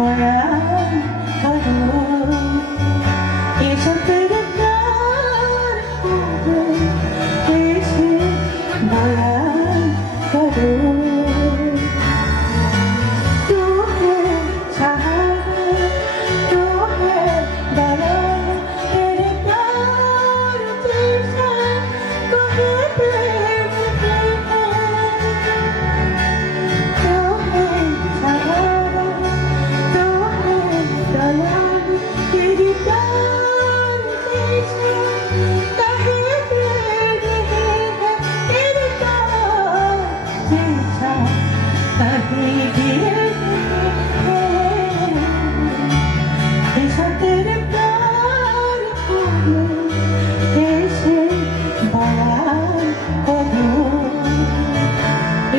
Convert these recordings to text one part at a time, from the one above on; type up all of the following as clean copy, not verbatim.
बयां करूं ये सब तेरे प्यार को कैसे बयां करूं तू है सहारा तू है दयाल तेरे प्यार जैसा कोई प्रेम नहीं तू है सहारा तू है दयाल तेरे प्यार जैसा कहीं प्रेम नहीं है तेरे प्यार जैसा कहीं दिल ऐसा तेरे प्यार को कैसे बयां करूं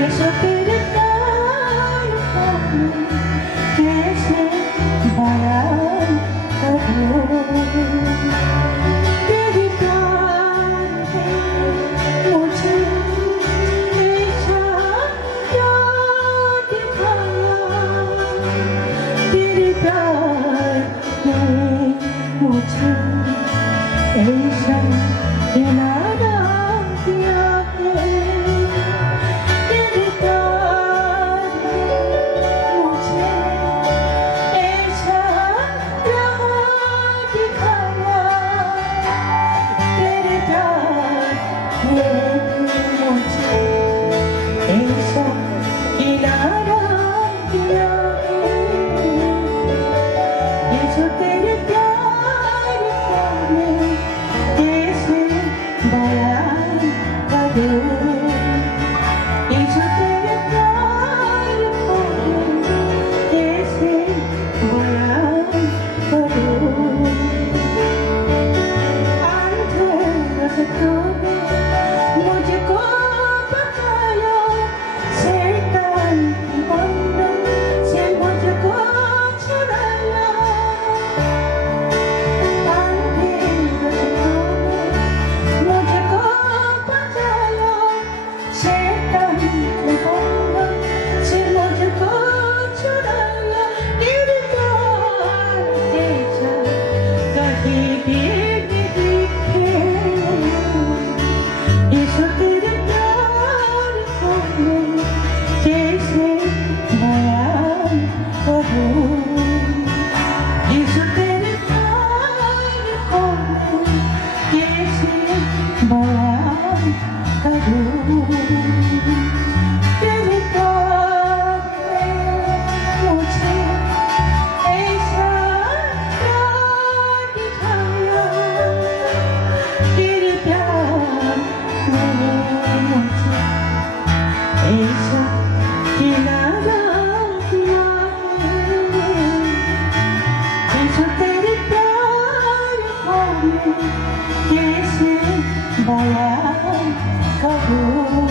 ऐसा तेरे प्यार को कैसे बयां करूं तेरे प्यार ने मुझे ऐसा प्यार दिखाया तेरे प्यार ने मुझे ऐसा दिलाना दिया है तेरे प्यार ने मुझे ऐसा प्यार दिखाया तेरे प्यार ने मुझे ऐसा दिलाना दिया है ये जो तेरे प्यार को मैं कैसे बयां करूं ये जो तेरे प्यार को मैं कैसे बयां करूं अंधेरों में मुझको बचाया शैतान की बंधन से मुझको छुड़ाया अंधेरों में मुझको बचाया शैतान की बंधन से मुझको छुड़ाया तेरे प्यार जैसा कहीं भी नहीं दिखे इस तेरे प्यार को मैं कैसे बयां करूं इस तेरे प्यार को मैं कैसे बयां करूं तेरे प्यार ने मुझे ऐसा प्यार दिखाया तेरे प्यार ने मुझे ऐसा दिलाना दिया है ऐसा तेरे प्यार को मैं कैसे बयां करूं